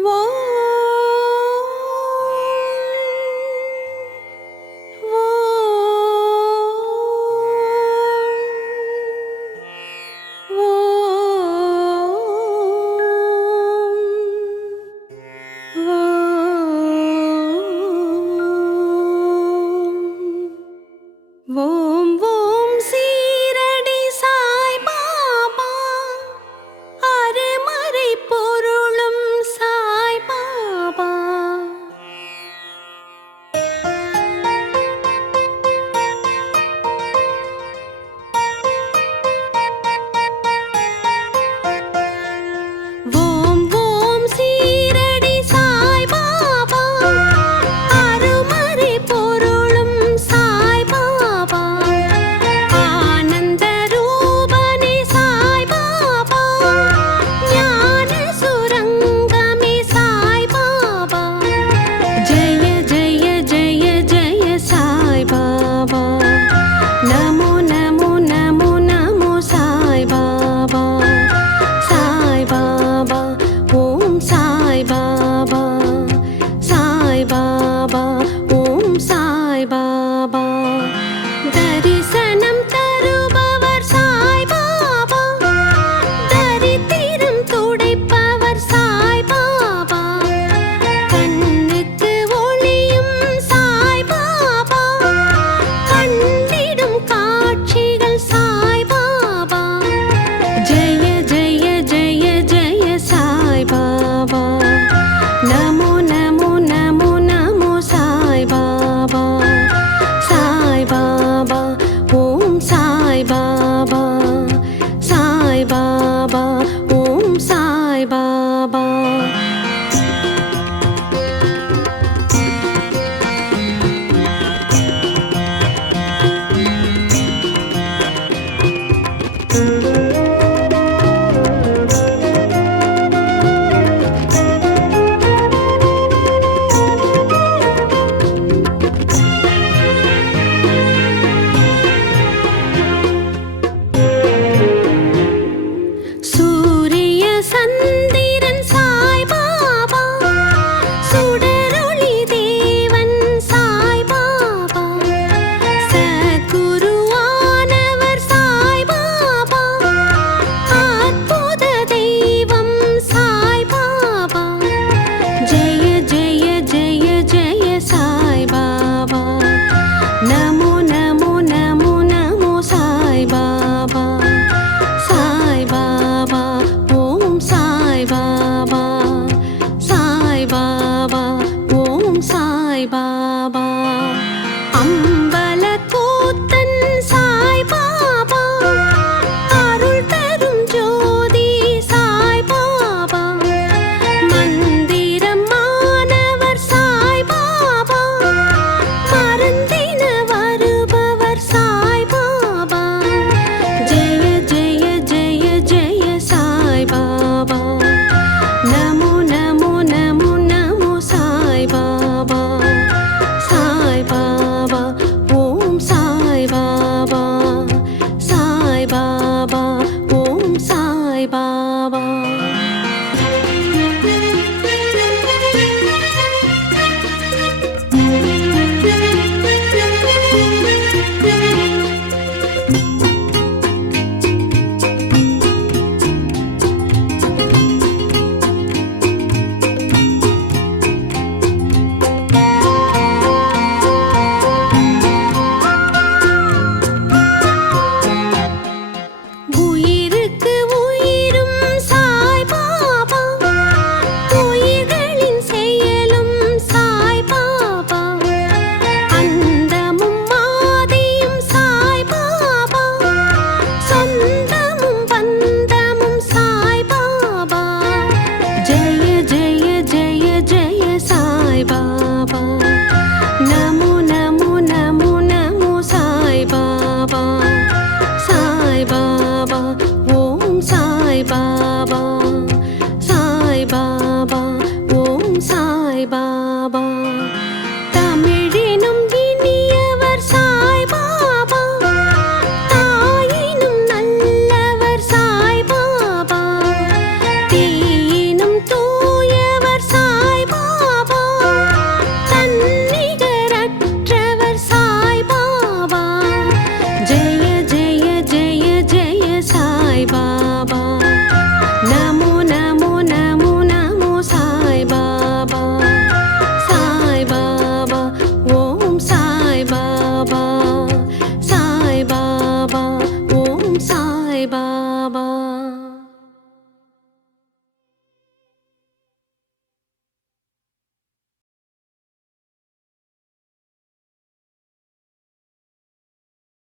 Whoa. 바이바이.